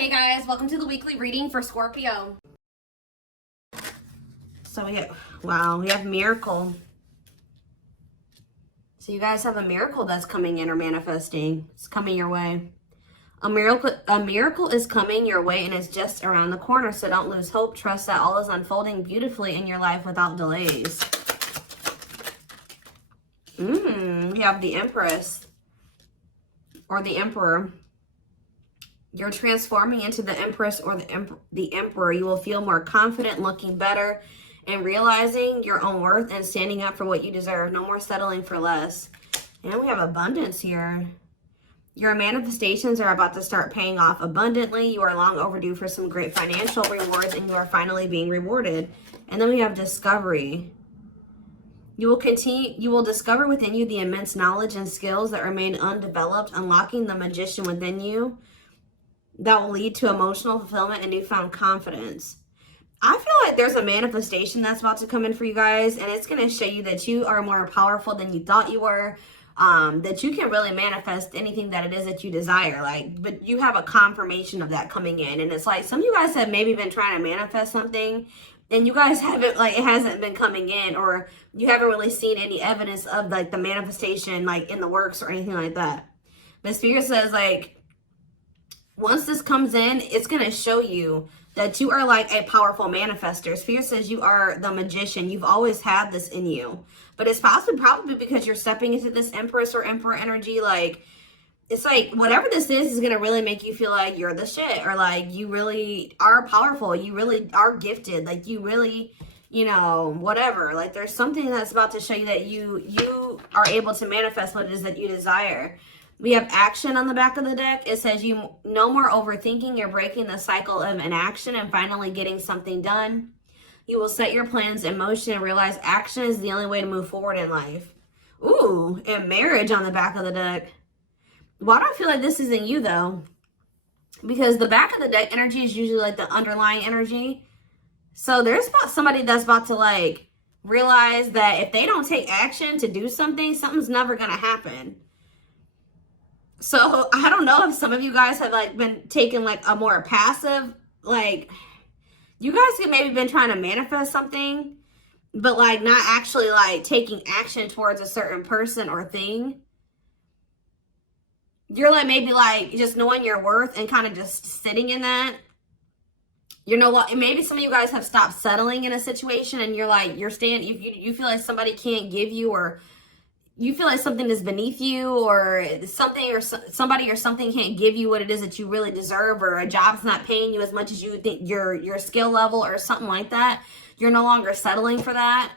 Hey guys, welcome to the weekly reading for Scorpio. So we have miracle. So you guys have a miracle that's coming in or manifesting. It's coming your way. A miracle is coming your way and it's just around the corner. So don't lose hope. Trust that all is unfolding beautifully in your life without delays. We have the Empress or the Emperor. You're transforming into the Empress or the Emperor. You will feel more confident, looking better, and realizing your own worth and standing up for what you deserve. No more settling for less. And we have abundance here. Your manifestations are about to start paying off abundantly. You are long overdue for some great financial rewards, and you are finally being rewarded. And then we have discovery. You will discover within you the immense knowledge and skills that remain undeveloped, unlocking the magician within you. That will lead to emotional fulfillment and newfound confidence. I feel like there's a manifestation that's about to come in for you guys, and it's going to show you that you are more powerful than you thought you were, that you can really manifest anything that it is that you desire. But you have a confirmation of that coming in, and it's like some of you guys have maybe been trying to manifest something, and you guys haven't, it hasn't been coming in, or you haven't really seen any evidence of the manifestation in the works or anything like that. But Spirit says once this comes in, it's going to show you that you are a powerful manifester. Spirit says you are the magician. You've always had this in you. But it's probably because you're stepping into this Empress or Emperor energy. It's whatever this is going to really make you feel like you're the shit. Or you really are powerful. You really are gifted. You really, whatever. There's something that's about to show you that you are able to manifest what it is that you desire. We have action on the back of the deck. It says no more overthinking. You're breaking the cycle of inaction and finally getting something done. You will set your plans in motion and realize action is the only way to move forward in life. Ooh, and marriage on the back of the deck. Why do I feel like this isn't you though? Because the back of the deck energy is usually the underlying energy. So there's somebody that's about to realize that if they don't take action to do something, something's never going to happen. So I don't know if some of you guys have been taking a more passive, you guys have maybe been trying to manifest something, but not actually taking action towards a certain person or thing. You're maybe just knowing your worth and kind of just sitting in that. Maybe some of you guys have stopped settling in a situation and you're you feel like somebody can't give you, or you feel like something is beneath you, or something or somebody or something can't give you what it is that you really deserve, or a job's not paying you as much as you think your skill level or something like that. You're no longer settling for that.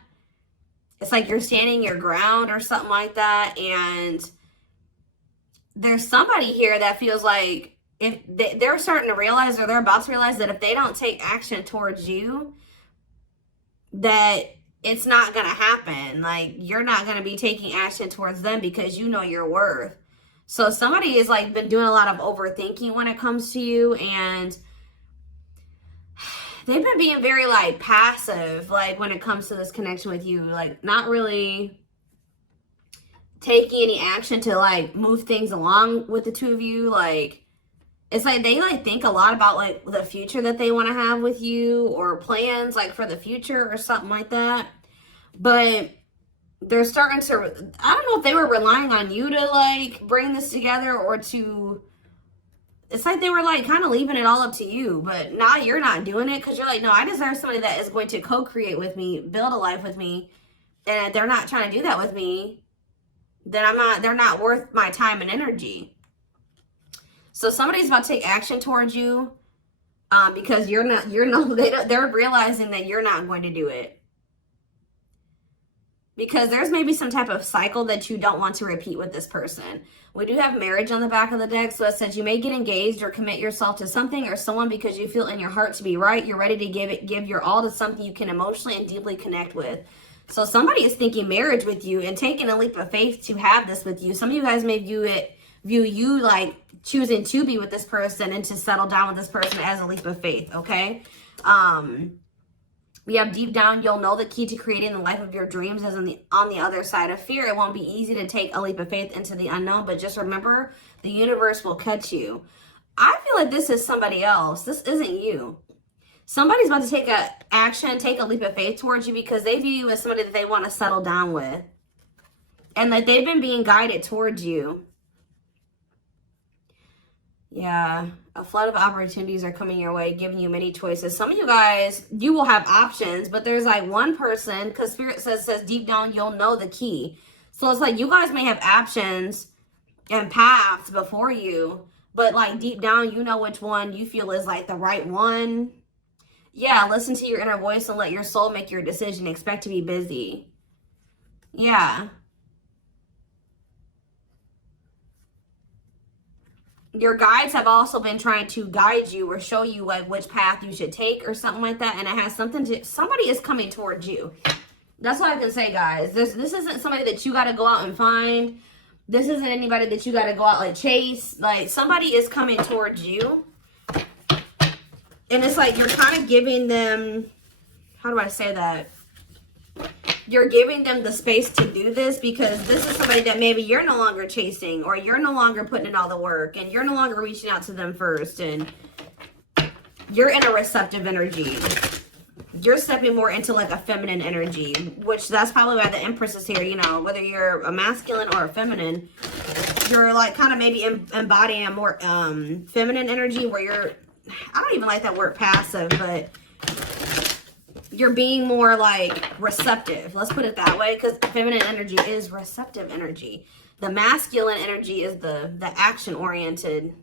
It's you're standing your ground or something like that. And there's somebody here that feels like if they're starting to realize, or they're about to realize, that if they don't take action towards you, that it's not going to happen. You're not going to be taking action towards them because you know your worth. So somebody has been doing a lot of overthinking when it comes to you, and they've been being very passive when it comes to this connection with you, not really taking any action to move things along with the two of you. It's they think a lot about the future that they want to have with you, or plans for the future or something like that. But they're starting to, I don't know if they were relying on you to bring this together, or to, it's they were kind of leaving it all up to you. But now you're not doing it because you're no, I deserve somebody that is going to co-create with me, build a life with me. And if they're not trying to do that with me, then they're not worth my time and energy. So somebody's about to take action towards you because they're realizing that you're not going to do it. Because there's maybe some type of cycle that you don't want to repeat with this person. We do have marriage on the back of the deck. So it says you may get engaged or commit yourself to something or someone because you feel in your heart to be right. You're ready to give your all to something you can emotionally and deeply connect with. So somebody is thinking marriage with you and taking a leap of faith to have this with you. Some of you guys may view you choosing to be with this person and to settle down with this person as a leap of faith, okay? We have deep down, you'll know the key to creating the life of your dreams is on the other side of fear. It won't be easy to take a leap of faith into the unknown, but just remember, the universe will catch you. I feel like this is somebody else. This isn't you. Somebody's about to take a action, take a leap of faith towards you because they view you as somebody that they want to settle down with. And that they've been being guided towards you. Yeah, a flood of opportunities are coming your way, giving you many choices. Some of you guys, you will have options, but there's like one person, because Spirit says deep down, you'll know the key. So it's like you guys may have options and paths before you, but like deep down, you know which one you feel is like the right one. Yeah, listen to your inner voice and let your soul make your decision. Expect to be busy. Yeah. Your guides have also been trying to guide you or show you like which path you should take or something like that. And it has something to, somebody is coming towards you. That's what I can say, guys. This isn't somebody that you got to go out and find. This isn't anybody that you got to go out and chase. Like, somebody is coming towards you. And it's like you're kind of giving them, how do I say that? You're giving them the space to do this because this is somebody that maybe you're no longer chasing, or you're no longer putting in all the work, and you're no longer reaching out to them first, and you're in a receptive energy. You're stepping more into like a feminine energy, which that's probably why the Empress is here. You know, whether you're a masculine or a feminine, you're like kind of maybe embodying a more feminine energy where you're, I don't even like that word passive, but you're being more like receptive. Let's put it that way, because feminine energy is receptive energy. The masculine energy is the action-oriented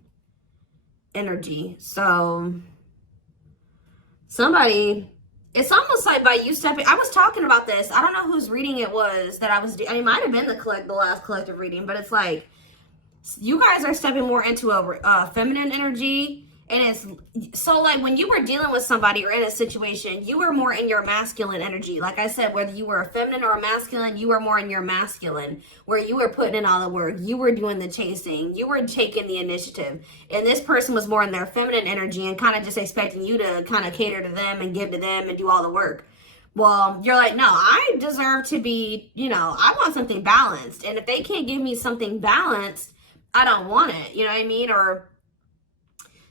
energy. So somebody, it's almost like by you stepping, I was talking about this. I don't know whose reading it was that I was doing. It might have been the last collective reading, but it's like you guys are stepping more into a feminine energy. And it's so like when you were dealing with somebody or in a situation, you were more in your masculine energy. Like I said, whether you were a feminine or a masculine, you were more in your masculine, where you were putting in all the work. You were doing the chasing. You were taking the initiative. And this person was more in their feminine energy and kind of just expecting you to kind of cater to them and give to them and do all the work. Well, you're like, no, I deserve to be, you know, I want something balanced. And if they can't give me something balanced, I don't want it. You know what I mean?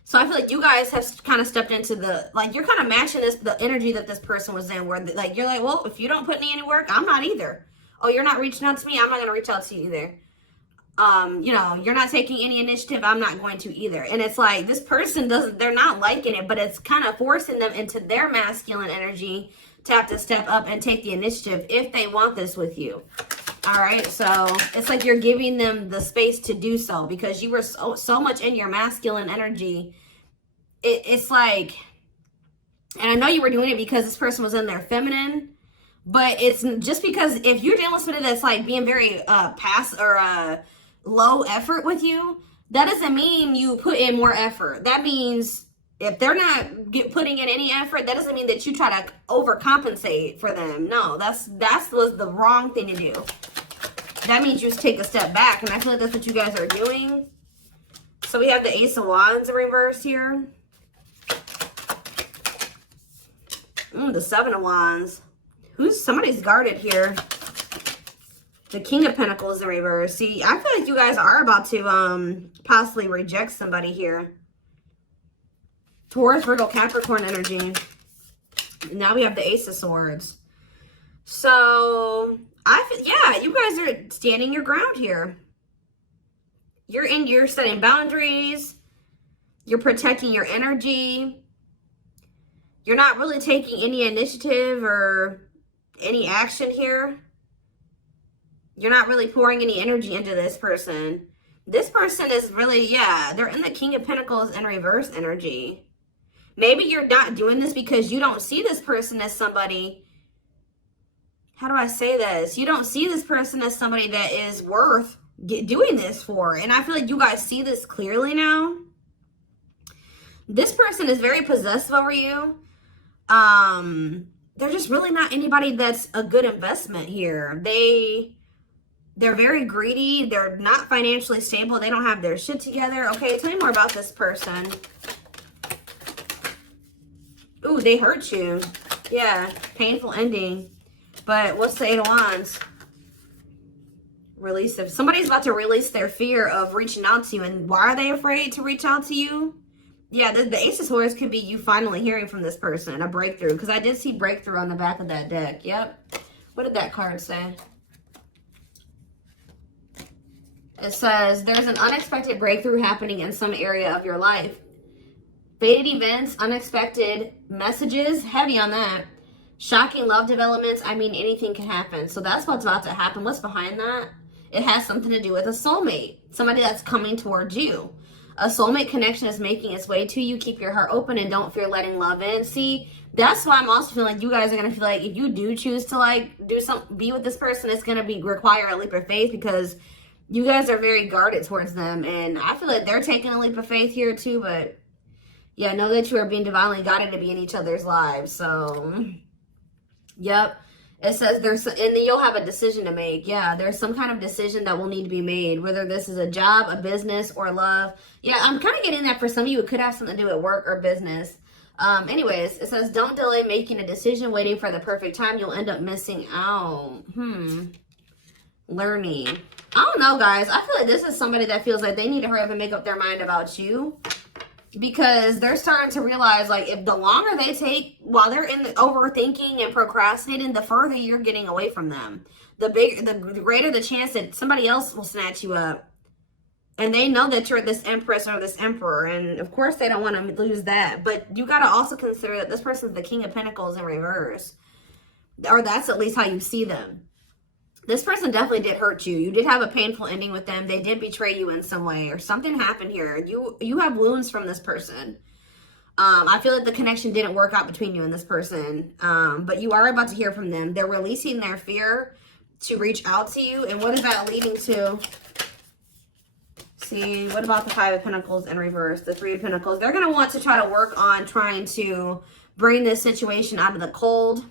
So I feel like you guys have kind of stepped into the, like, you're kind of matching the energy that this person was in, where like, you're like, well, if you don't put me any work, I'm not either. Oh, you're not reaching out to me, I'm not going to reach out to you either. You know, you're not taking any initiative, I'm not going to either. And it's like, this person they're not liking it, but it's kind of forcing them into their masculine energy to have to step up and take the initiative if they want this with you. All right, so it's like you're giving them the space to do so because you were so much in your masculine energy. It's like, and I know you were doing it because this person was in their feminine, but it's just because if you're dealing with somebody that's like being very low effort with you, that doesn't mean you put in more effort. That means if they're not putting in any effort, that doesn't mean that you try to overcompensate for them. No, that was the wrong thing to do. That means you just take a step back, and I feel like that's what you guys are doing. So we have the Ace of Wands in reverse here. The Seven of Wands. Somebody's guarded here. The King of Pentacles in reverse. See, I feel like you guys are about to possibly reject somebody here. Taurus, Virgo, Capricorn energy. Now we have the Ace of Swords. So, yeah, you guys are standing your ground here. You're setting boundaries. You're protecting your energy. You're not really taking any initiative or any action here. You're not really pouring any energy into this person. This person is really, yeah, they're in the King of Pentacles in reverse energy. Maybe you're not doing this because you don't see this person as somebody, how do I say this? You don't see this person as somebody that is worth doing this for. And I feel like you guys see this clearly now. This person is very possessive over you. They're just really not anybody that's a good investment here. They're very greedy. They're not financially stable. They don't have their shit together. Okay, tell me more about this person. Ooh, they hurt you. Yeah, painful ending. But what's the Eight of Wands? Release of, somebody's about to release their fear of reaching out to you. And why are they afraid to reach out to you? Yeah, the Ace of Swords could be you finally hearing from this person, a breakthrough. Because I did see breakthrough on the back of that deck. Yep. What did that card say? It says, there's an unexpected breakthrough happening in some area of your life. Fated events, unexpected messages, heavy on that. Shocking love developments, I mean, anything can happen. So that's what's about to happen. What's behind that? It has something to do with a soulmate. Somebody that's coming towards you. A soulmate connection is making its way to you. Keep your heart open and don't fear letting love in. See, that's why I'm also feeling like you guys are going to feel like if you do choose to like be with this person, it's going to require a leap of faith because you guys are very guarded towards them. And I feel like they're taking a leap of faith here too. But yeah, know that you are being divinely guided to be in each other's lives. So, yep. It says and then you'll have a decision to make. Yeah, there's some kind of decision that will need to be made, whether this is a job, a business, or love. Yeah, I'm kind of getting that for some of you. It could have something to do with work or business. Anyways, it says, don't delay making a decision, waiting for the perfect time. You'll end up missing out. Learning. I don't know, guys. I feel like this is somebody that feels like they need to hurry up and make up their mind about you. Because they're starting to realize, like, if the longer they take while they're in the overthinking and procrastinating, the further you're getting away from them. The greater the chance that somebody else will snatch you up. And they know that you're this empress or this emperor. And, of course, they don't want to lose that. But you got to also consider that this person's the King of Pentacles in reverse. Or that's at least how you see them. This person definitely did hurt you. You did have a painful ending with them. They did betray you in some way or something happened here. You have wounds from this person. I feel like the connection didn't work out between you and this person. But you are about to hear from them. They're releasing their fear to reach out to you. And what is that leading to? See, what about the Five of Pentacles in reverse? The Three of Pentacles. They're going to want to try to work on trying to bring this situation out of the cold.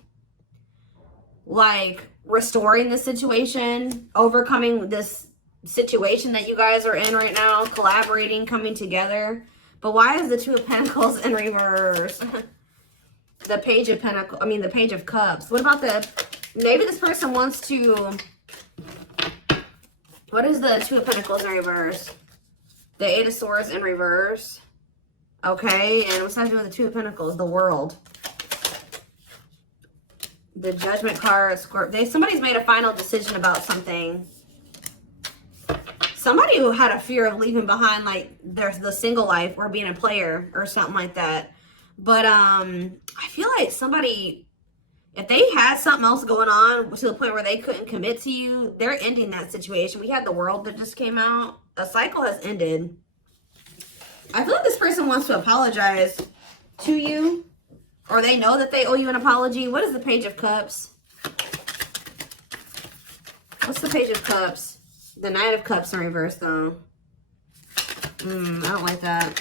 Like restoring the situation, overcoming this situation that you guys are in right now, collaborating, coming together. But why is the Two of Pentacles in reverse? The Page of Pentacles, the Page of Cups. What about maybe this person wants to, what is the Two of Pentacles in reverse? The Eight of Swords in reverse. Okay, and what's that doing with the Two of Pentacles? The World. The Judgment card, Scorpio. Somebody's made a final decision about something. Somebody who had a fear of leaving behind, like, the single life or being a player or something like that. But I feel like somebody, if they had something else going on to the point where they couldn't commit to you, they're ending that situation. We had the World that just came out. A cycle has ended. I feel like this person wants to apologize to you. Or they know that they owe you an apology. What is the Page of Cups? What's the Page of Cups? The Knight of Cups in reverse, though. I don't like that.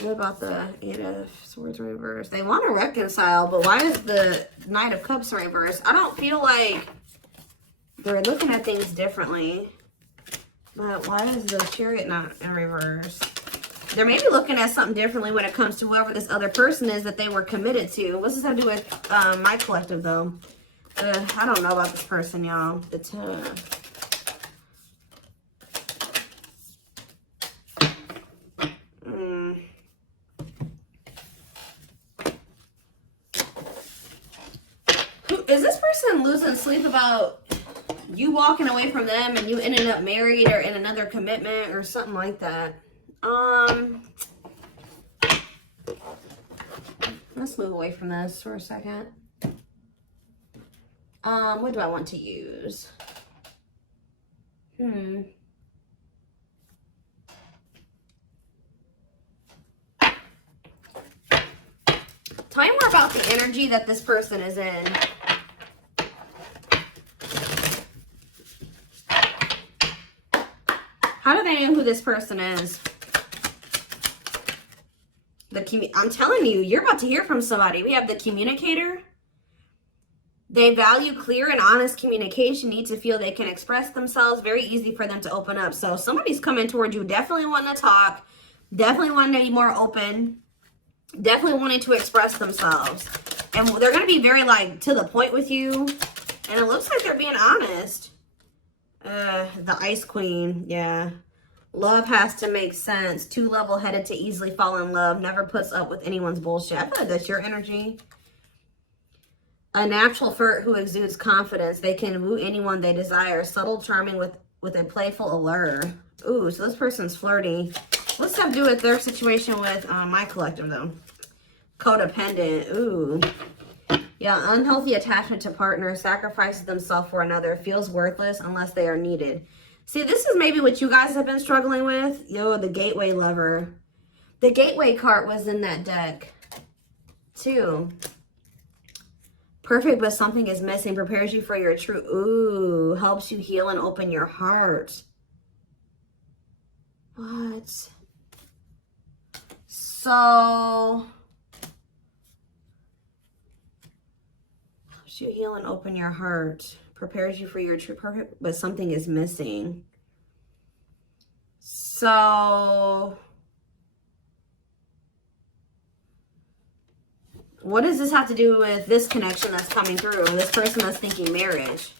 What about the Eight of Swords in reverse? They want to reconcile, but why is the Knight of Cups in reverse? I don't feel like they're looking at things differently. But why is the Chariot not in reverse? They're maybe looking at something differently when it comes to whoever this other person is that they were committed to. What's this have to do with my collective, though? I don't know about this person, y'all. Is this person losing sleep about you walking away from them and you ended up married or in another commitment or something like that? Let's move away from this for a second. What do I want to use? Tell me more about the energy that this person is in. How do they know who this person is? I'm telling you, you're about to hear from somebody. We have the Communicator. They value clear and honest communication, need to feel they can express themselves. Very easy for them to open up. So somebody's coming towards you, definitely wanting to talk, definitely wanting to be more open, definitely wanting to express themselves. And they're going to be very, like, to the point with you. And it looks like they're being honest. The Ice Queen, yeah. Love has to make sense. Too level-headed to easily fall in love. Never puts up with anyone's bullshit. I feel like that's your energy. A natural flirt who exudes confidence. They can woo anyone they desire. Subtle, charming with a playful allure. Ooh, so this person's flirty. What's that do with their situation with my collective, though? Codependent. Ooh. Yeah, unhealthy attachment to partner. Sacrifices themselves for another. Feels worthless unless they are needed. See, this is maybe what you guys have been struggling with. Yo, the gateway lover. The gateway card was in that deck, too. Perfect, but something is missing. Prepares you for your true... Ooh, helps you heal and open your heart. What? So... helps you heal and open your heart. Prepares you for your true perfect, but something is missing. So... what does this have to do with this connection that's coming through? This person that's thinking marriage.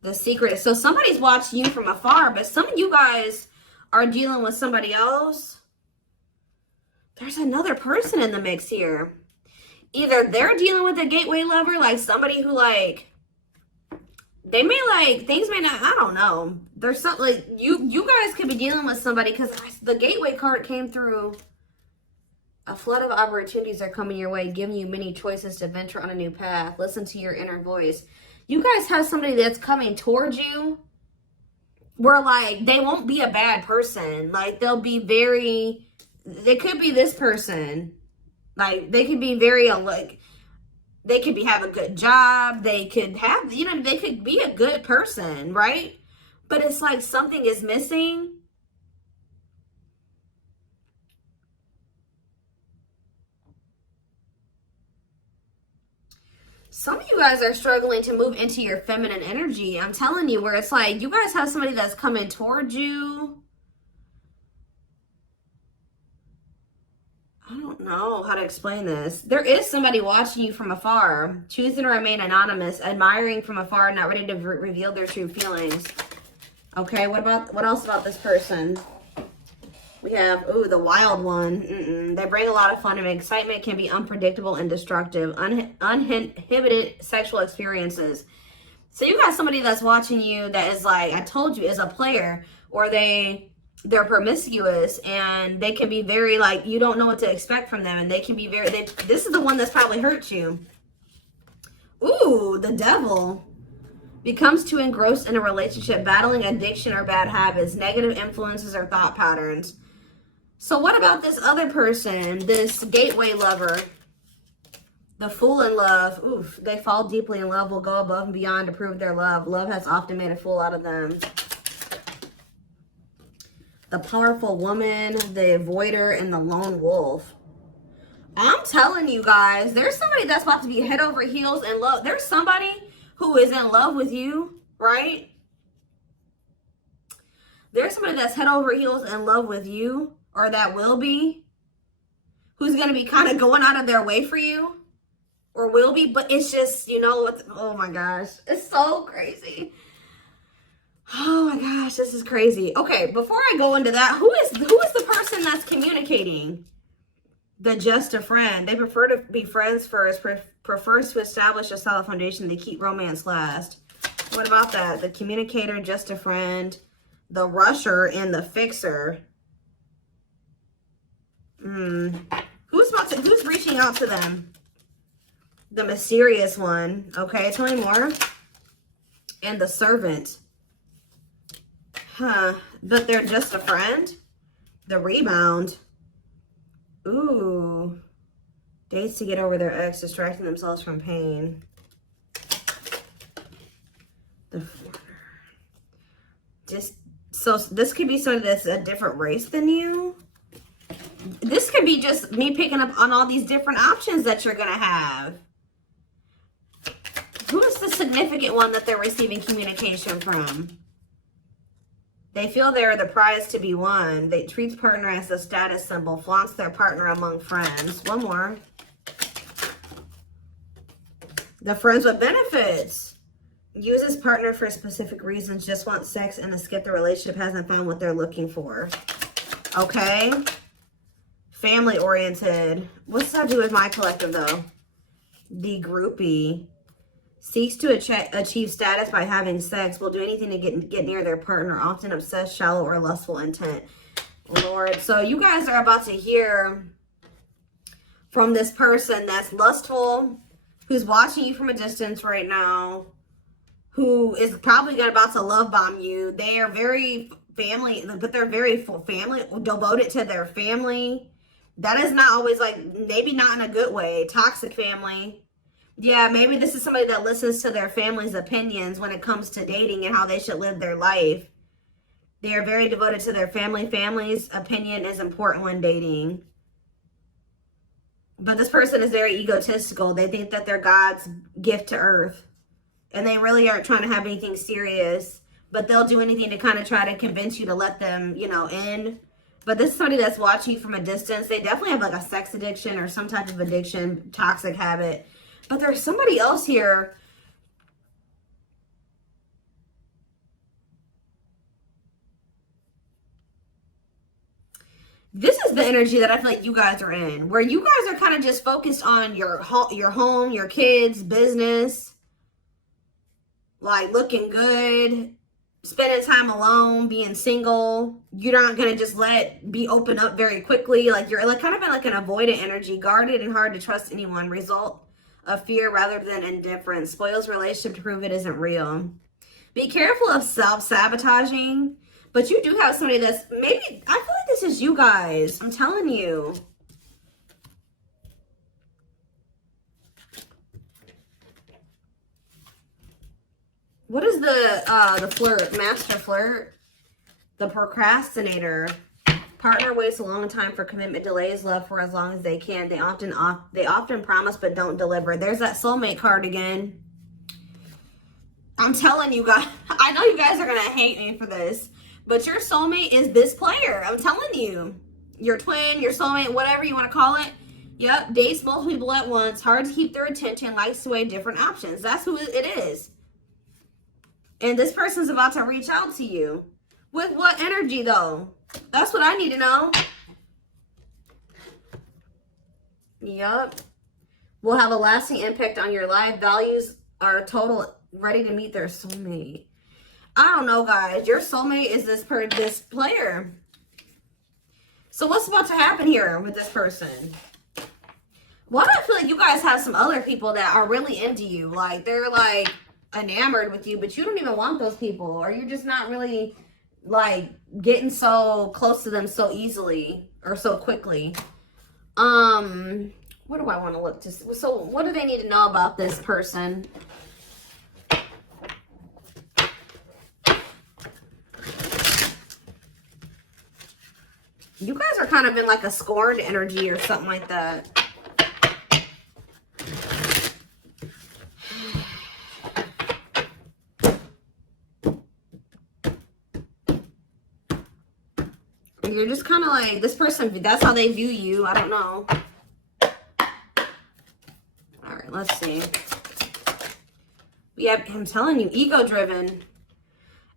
The secret. So somebody's watching you from afar, but some of you guys are dealing with somebody else. There's another person in the mix here. Either they're dealing with a gateway lover, like somebody who like, they may like, things may not, I don't know. There's something like, you guys could be dealing with somebody because the gateway card came through. A flood of opportunities are coming your way, giving you many choices to venture on a new path. Listen to your inner voice. You guys have somebody that's coming towards you where, like, they won't be a bad person. Like, they'll be very, they could be this person. Like, they could be very, like, they could have a good job. They could have, you know, they could be a good person, right? But it's like something is missing. Some of you guys are struggling to move into your feminine energy. I'm telling you, where it's like you guys have somebody that's coming towards you. I don't know how to explain this. There is somebody watching you from afar, choosing to remain anonymous, admiring from afar, not ready to reveal their true feelings. Okay, what else about this person? We have, ooh, the wild one. They bring a lot of fun and excitement, can be unpredictable and destructive. Uninhibited sexual experiences. So you got somebody that's watching you that is like, I told you, is a player. Or they're promiscuous and they can be very like, you don't know what to expect from them. And they can be very, this is the one that's probably hurt you. Ooh, the devil. Becomes too engrossed in a relationship, battling addiction or bad habits, negative influences or thought patterns. So what about this other person, this gateway lover, the fool in love? Oof, they fall deeply in love, will go above and beyond to prove their love. Love has often made a fool out of them. The powerful woman, the avoider, and the lone wolf. I'm telling you guys, there's somebody that's about to be head over heels in love. There's somebody who is in love with you, right? There's somebody that's head over heels in love with you, or that will be, who's going to be kind of going out of their way for you, or will be, but it's just, you know, oh my gosh, it's so crazy. Oh my gosh, this is crazy. Okay, before I go into that, who is the person that's communicating? The just a friend. They prefer to be friends first, prefers to establish a solid foundation. They keep romance last. What about that? The communicator, just a friend, the rusher, and the fixer. Who's reaching out to them? The mysterious one. Okay, tell me more. And the servant. Huh. But they're just a friend? The rebound. Ooh. Dates to get over their ex, distracting themselves from pain. The foreigner. So this could be somebody that's a different race than you. This could be just me picking up on all these different options that you're going to have. Who is the significant one that they're receiving communication from? They feel they're the prize to be won. They treat partner as a status symbol, flaunts their partner among friends. One more. The friends with benefits. Uses partner for specific reasons, just wants sex and to skip the relationship, hasn't found what they're looking for. Okay. Family oriented. What's that do with my collective though? The groupie. Seeks to achieve status by having sex. Will do anything to get near their partner. Often obsessed, shallow, or lustful intent. Lord. So you guys are about to hear from this person that's lustful, who's watching you from a distance right now, who is probably about to love bomb you. They are very family, but they're very family, devoted to their family. That is not always like, maybe not in a good way. Toxic family. Yeah, maybe this is somebody that listens to their family's opinions when it comes to dating and how they should live their life. They are very devoted to their family. Family's opinion is important when dating. But this person is very egotistical. They think that they're God's gift to earth. And they really aren't trying to have anything serious. But they'll do anything to kind of try to convince you to let them, you know, in. But this is somebody that's watching you from a distance. They definitely have like a sex addiction or some type of addiction, toxic habit. But there's somebody else here. This is the energy that I feel like you guys are in, where you guys are kind of just focused on your home, your kids, business, like looking good, spending time alone, being single. You're not going to just be open up very quickly. Like you're like kind of in like an avoidant energy, guarded and hard to trust anyone. Result of fear rather than indifference. Spoils relationship to prove it isn't real. Be careful of self-sabotaging. But you do have somebody that's maybe, I feel like this is you guys. I'm telling you. What is the flirt? Master flirt? The procrastinator. Partner waits a long time for commitment, delays love for as long as they can. They often promise but don't deliver. There's that soulmate card again. I'm telling you guys, I know you guys are going to hate me for this, but your soulmate is this player. I'm telling you. Your twin, your soulmate, whatever you want to call it. Yep, dates multiple people at once, hard to keep their attention, likes to weigh different options. That's who it is. And this person's about to reach out to you. With what energy though? That's what I need to know. Yep. Will have a lasting impact on your life. Values are total, ready to meet their soulmate. I don't know, guys. Your soulmate is this player. So what's about to happen here with this person? Well, I feel like you guys have some other people that are really into you. Like, they're, like, enamored with you, but you don't even want those people. Or you're just not really, like, getting so close to them so easily or so quickly. What do I want to look to? So what do they need to know about this person? You guys are kind of in like a scorned energy or something like that. You're just kind of like, this person, that's how they view you. I don't know. All right, let's see. Yeah, I'm telling you, ego-driven.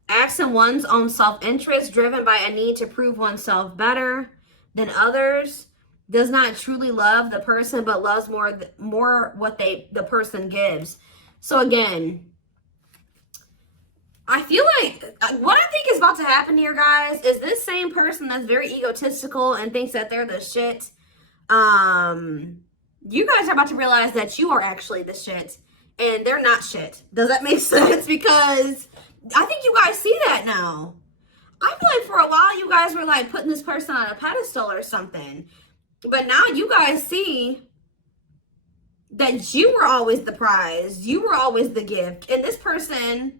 Acts in one's own self-interest, driven by a need to prove oneself better than others. Does not truly love the person, but loves more what the person gives. So again, I feel like what I think is about to happen here, guys, is this same person that's very egotistical and thinks that they're the shit. You guys are about to realize that you are actually the shit and they're not shit. Does that make sense? Because I think you guys see that now. I feel like for a while you guys were like putting this person on a pedestal or something. But now you guys see that you were always the prize. You were always the gift. And this person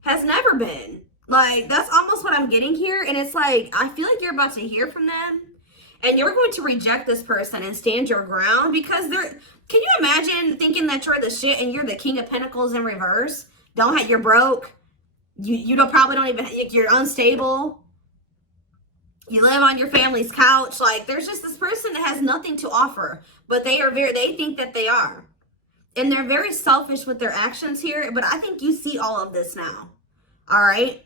has never been. Like, that's almost what I'm getting here. And it's like, I feel like you're about to hear from them. And you're going to reject this person and stand your ground. Because they're, can you imagine thinking that you're the shit and you're the King of Pentacles in reverse? You're broke. You probably don't even, you're unstable. You live on your family's couch. Like, there's just this person that has nothing to offer. But they think that they are. And they're very selfish with their actions here, but I think you see all of this now. All right.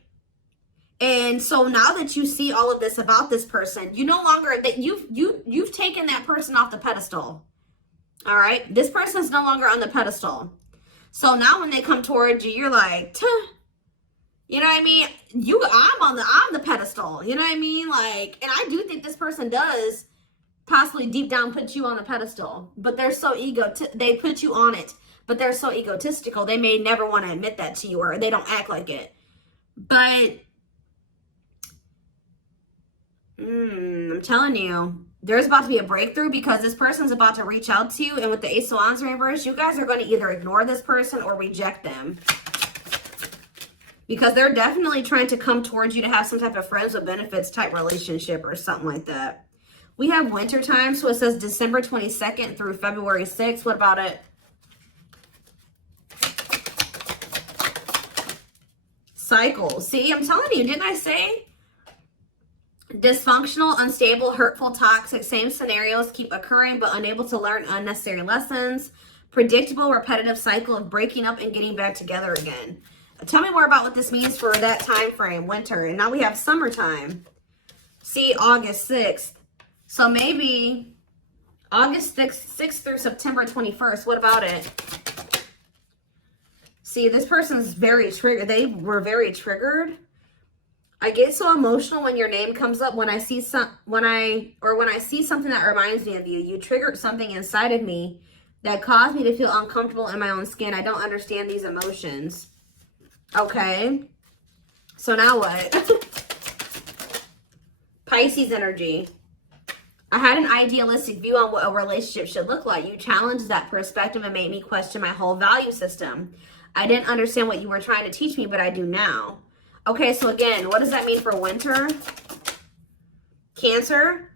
And so now that you see all of this about this person, you no longer, that you've taken that person off the pedestal. All right. This person's no longer on the pedestal. So now when they come towards you, you're like, tuh. You know what I mean? I'm the pedestal. You know what I mean? Like, and I do think this person does possibly deep down put you on a pedestal, but they're so they put you on it, but they're so egotistical. They may never want to admit that to you, or they don't act like it. But I'm telling you, there's about to be a breakthrough, because this person's about to reach out to you. And with the Ace of Wands reverse, you guys are going to either ignore this person or reject them, because they're definitely trying to come towards you to have some type of friends with benefits type relationship or something like that. We have winter time, so it says December 22nd through February 6th. What about it? Cycle. See, I'm telling you, didn't I say? Dysfunctional, unstable, hurtful, toxic, same scenarios keep occurring but unable to learn unnecessary lessons. Predictable, repetitive cycle of breaking up and getting back together again. Tell me more about what this means for that time frame, winter. And now we have summertime. See, August 6th. So maybe August 6th through September 21st. What about it? See, this person's very triggered. They were very triggered. I get so emotional when your name comes up. When I see when I see something that reminds me of you. You triggered something inside of me that caused me to feel uncomfortable in my own skin. I don't understand these emotions. Okay. So now what? Pisces energy. I had an idealistic view on what a relationship should look like. You challenged that perspective and made me question my whole value system. I didn't understand what you were trying to teach me, but I do now. Okay, so again, what does that mean for winter? Cancer.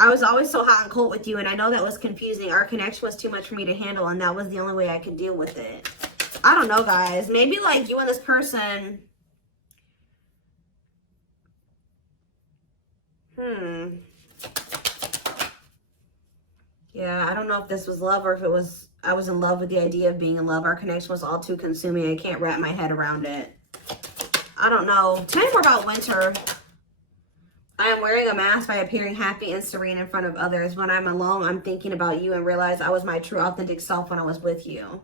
I was always so hot and cold with you, and I know that was confusing. Our connection was too much for me to handle, and that was the only way I could deal with it. I don't know, guys. Maybe like you and this person. Yeah, I don't know if this was love or if it was, I was in love with the idea of being in love. Our connection was all too consuming. I can't wrap my head around it. I don't know. Tell me more about winter. I am wearing a mask by appearing happy and serene in front of others. When I'm alone, I'm thinking about you and realize I was my true authentic self when I was with you.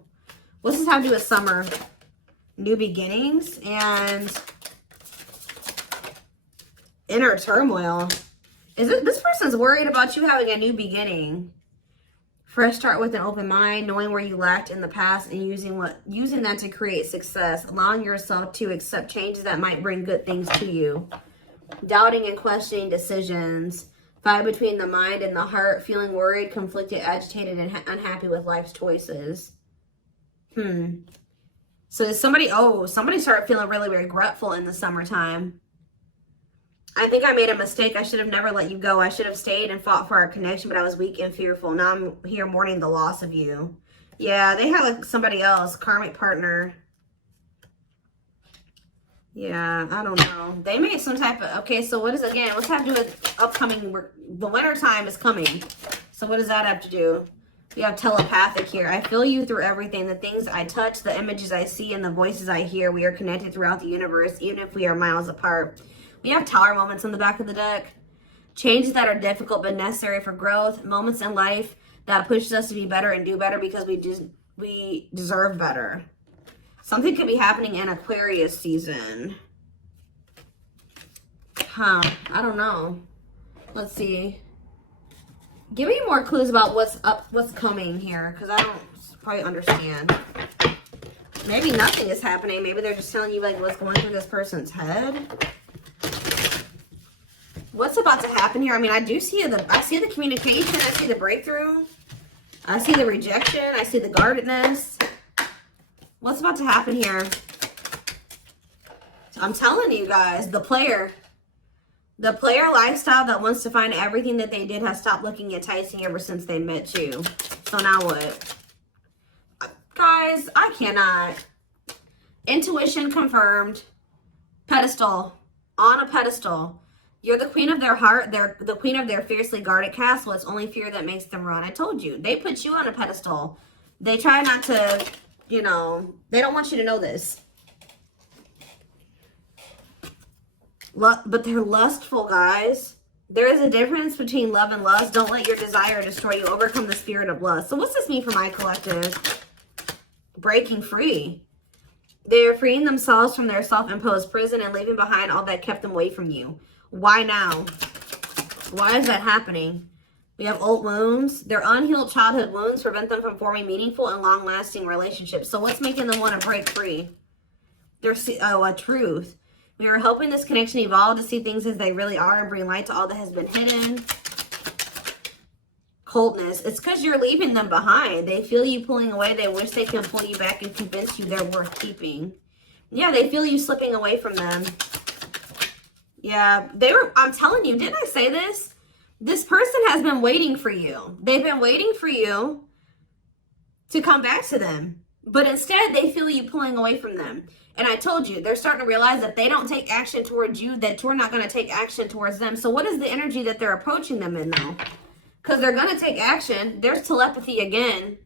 What's this have to do with summer? New beginnings and inner turmoil. Is it this person's worried about you having a new beginning? Fresh start with an open mind, knowing where you lacked in the past and using that to create success, allowing yourself to accept changes that might bring good things to you. Doubting and questioning decisions, fight between the mind and the heart, feeling worried, conflicted, agitated, and unhappy with life's choices. So somebody started feeling really regretful in the summertime. I think I made a mistake. I should have never let you go. I should have stayed and fought for our connection, but I was weak and fearful. Now I'm here mourning the loss of you. Yeah, they had like somebody else, karmic partner. Yeah, I don't know. They made some type of, okay, so what is, again, what's have to do with upcoming, the winter time is coming. So what does that have to do? We have telepathic here. I feel you through everything. The things I touch, the images I see, and the voices I hear. We are connected throughout the universe, even if we are miles apart. We have tower moments on the back of the deck. Changes that are difficult but necessary for growth. Moments in life that pushes us to be better and do better because we deserve better. Something could be happening in Aquarius season. I don't know. Let's see. Give me more clues about what's coming here, because I don't probably understand. Maybe nothing is happening. Maybe they're just telling you like what's going through this person's head. What's about to happen here? I mean, I see the communication. I see the breakthrough. I see the rejection. I see the guardedness. What's about to happen here? I'm telling you guys, the player lifestyle that wants to find everything that they did has stopped looking enticing ever since they met you. So now what? Guys, I cannot. Intuition confirmed. Pedestal. On a pedestal. You're the queen of their heart. They're the queen of their fiercely guarded castle. It's only fear that makes them run. I told you. They put you on a pedestal. They try not to, you know, they don't want you to know this. But they're lustful, guys. There is a difference between love and lust. Don't let your desire destroy you. Overcome the spirit of lust. So what's this mean for my collective? Breaking free. They are freeing themselves from their self-imposed prison and leaving behind all that kept them away from you. Why now? Why is that happening? We have old wounds. Their unhealed childhood wounds prevent them from forming meaningful and long-lasting relationships. So what's making them want to break free? There's a truth. We are helping this connection evolve to see things as they really are and bring light to all that has been hidden. Coldness. It's because you're leaving them behind. They feel you pulling away. They wish they can pull you back and convince you they're worth keeping. Yeah, they feel you slipping away from them. Yeah, I'm telling you, didn't I say this? This person has been waiting for you. They've been waiting for you to come back to them. But instead, they feel you pulling away from them. And I told you, they're starting to realize that they don't take action towards you, that you're not going to take action towards them. So what is the energy that they're approaching them in, though? Because they're going to take action. There's telepathy again.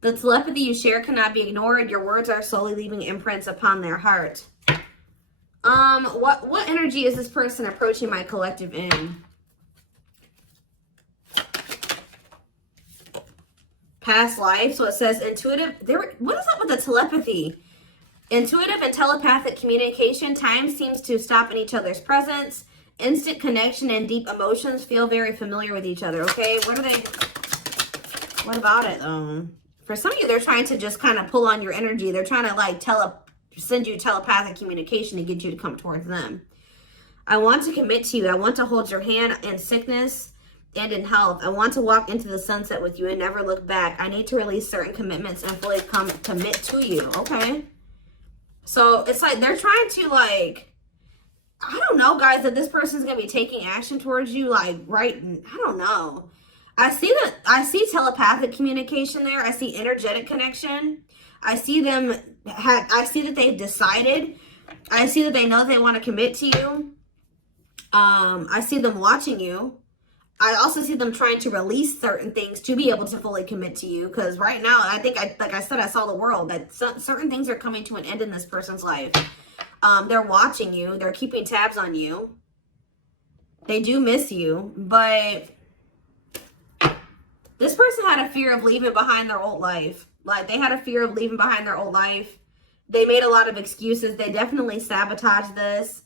The telepathy you share cannot be ignored. Your words are slowly leaving imprints upon their heart. What energy is this person approaching my collective in? Past life. So it says intuitive. What is up with the telepathy? Intuitive and telepathic communication. Time seems to stop in each other's presence. Instant connection and deep emotions feel very familiar with each other. Okay, what about it though? For some of you, they're trying to just kind of pull on your energy. They're trying to like send you telepathic communication to get you to come towards them. I want to commit to you. I want to hold your hand in sickness and in health. I want to walk into the sunset with you and never look back. I need to release certain commitments and fully commit to you. Okay. So it's like they're trying to like, I don't know, guys, that this person's going to be taking action towards you. Like, right. I don't know. I see telepathic communication there. I see energetic connection. I see I see that they've decided. I see that they know they want to commit to you. I see them watching you. I also see them trying to release certain things to be able to fully commit to you. Because right now, I think, like I said, I saw the world. That certain things are coming to an end in this person's life. They're watching you. They're keeping tabs on you. They do miss you. But this person had a fear of leaving behind their old life. Like, they had a fear of leaving behind their old life. They made a lot of excuses. They definitely sabotaged this.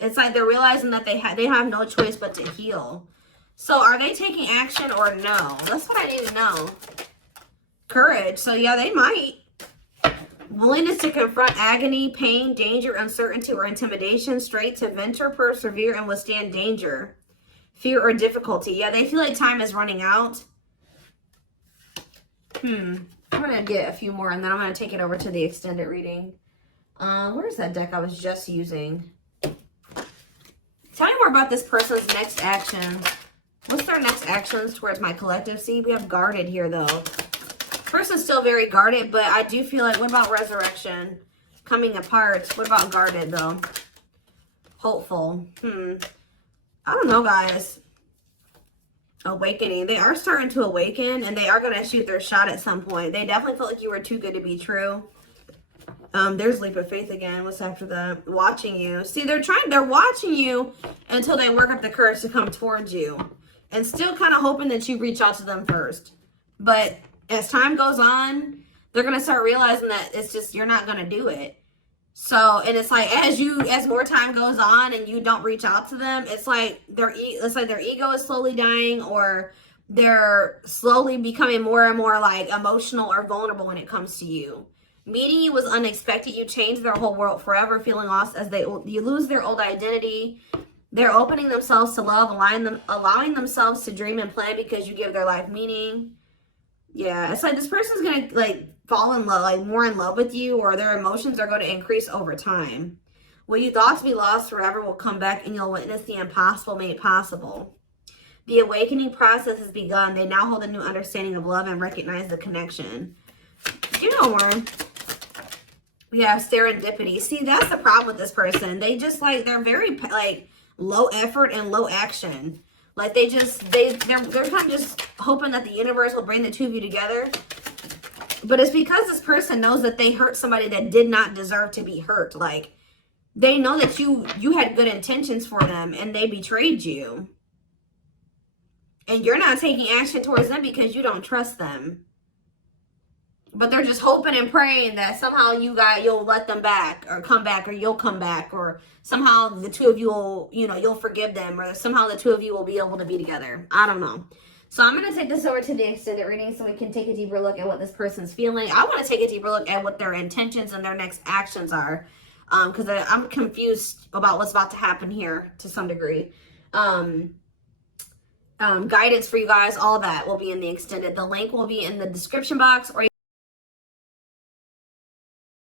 It's like they're realizing that they have no choice but to heal. So are they taking action or no? That's what I need to know. Courage. So yeah, they might. Willingness to confront agony, pain, danger, uncertainty, or intimidation. Straight to venture, persevere, and withstand danger. Fear or difficulty. Yeah, they feel like time is running out. I'm going to get a few more and then I'm going to take it over to the extended reading. Where's that deck I was just using? Tell me more about this person's next action. What's their next actions towards my collective? See, we have guarded here, though. Person's still very guarded, but I do feel like, what about resurrection? Coming apart. What about guarded, though? Hopeful. I don't know, guys. Awakening. They are starting to awaken, and they are going to shoot their shot at some point. They definitely felt like you were too good to be true. There's leap of faith again. What's after that? Watching you. See, they're watching you until they work up the courage to come towards you. And still kind of hoping that you reach out to them first. But as time goes on, they're going to start realizing that it's just, you're not going to do it. So, and it's like, as more time goes on and you don't reach out to them, it's like their ego is slowly dying, or they're slowly becoming more and more like emotional or vulnerable when it comes to you. Meeting you was unexpected. You changed their whole world forever, feeling lost as you lose their old identity. They're opening themselves to love, allowing themselves to dream and plan because you give their life meaning. Yeah, it's like this person's going to like fall in love, like more in love with you, or their emotions are going to increase over time. What you thought to be lost forever will come back and you'll witness the impossible made possible. The awakening process has begun. They now hold a new understanding of love and recognize the connection. You know more. We have serendipity. See, that's the problem with this person. They just like, they're very like low effort and low action. Like they're kind of just hoping that the universe will bring the two of you together. But it's because this person knows that they hurt somebody that did not deserve to be hurt. Like, they know that you had good intentions for them and they betrayed you. And you're not taking action towards them because you don't trust them. But they're just hoping and praying that somehow you'll let them back, or come back, or you'll come back, or somehow the two of you will, you'll forgive them, or somehow the two of you will be able to be together. I don't know. So I'm going to take this over to the extended reading so we can take a deeper look at what this person's feeling. I want to take a deeper look at what their intentions and their next actions are, because I'm confused about what's about to happen here to some degree. Guidance for you guys, all that will be in the extended. The link will be in the description box, or